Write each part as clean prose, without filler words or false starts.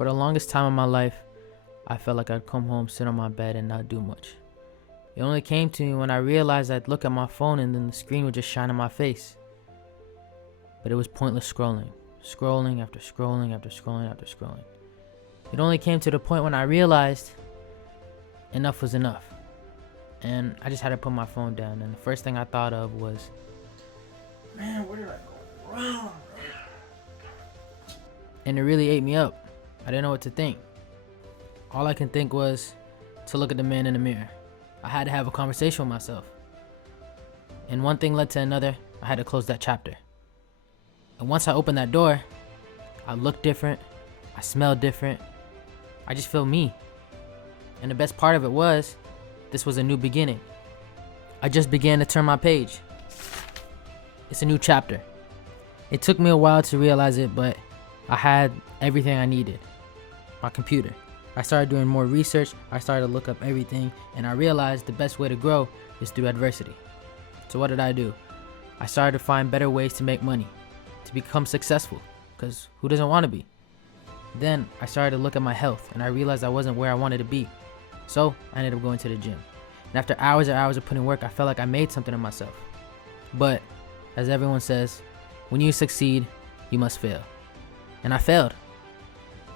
For the longest time in my life, I felt like I'd come home, sit on my bed, and not do much. It only came to me when I realized I'd look at my phone and then the screen would just shine in my face. But it was pointless scrolling. Scrolling after scrolling after scrolling after scrolling. It only came to the point when I realized enough was enough. And I just had to put my phone down. And the first thing I thought of was, man, where did I go wrong? And it really ate me up. I didn't know what to think. All I can think was to look at the man in the mirror. I had to have a conversation with myself. And one thing led to another. I had to close that chapter. And once I opened that door, I looked different. I smelled different. I just felt me. And the best part of it was, this was a new beginning. I just began to turn my page. It's a new chapter. It took me a while to realize it, but I had everything I needed. My computer. I started doing more research. I started to look up everything, and I realized the best way to grow is through adversity. So what did I do? I started to find better ways to make money, to become successful, because who doesn't want to be? Then I started to look at my health, and I realized I wasn't where I wanted to be. So I ended up going to the gym. And after hours and hours of putting work, I felt like I made something of myself. But as everyone says, when you succeed, you must fail. And I failed.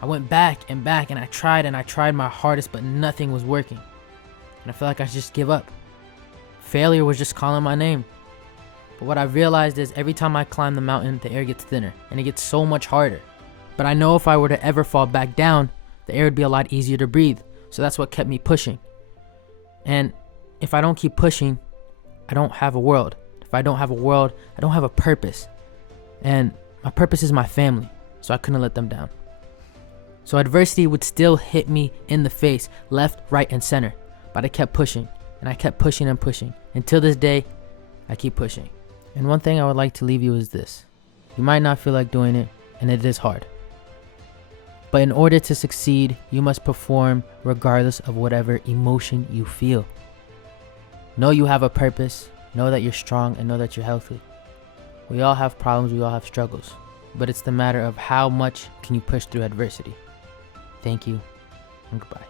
I went back, and I tried my hardest, but nothing was working. And I felt like I should just give up. Failure was just calling my name. But what I realized is every time I climb the mountain, the air gets thinner, and it gets so much harder. But I know if I were to ever fall back down, the air would be a lot easier to breathe. So that's what kept me pushing. And if I don't keep pushing, I don't have a world. If I don't have a world, I don't have a purpose. And my purpose is my family, so I couldn't let them down. So adversity would still hit me in the face, left, right, and center. But I kept pushing, and I kept pushing and pushing. Until this day, I keep pushing. And one thing I would like to leave you is this. You might not feel like doing it, and it is hard. But in order to succeed, you must perform regardless of whatever emotion you feel. Know you have a purpose, know that you're strong, and know that you're healthy. We all have problems, we all have struggles. But it's the matter of how much can you push through adversity. Thank you, and goodbye.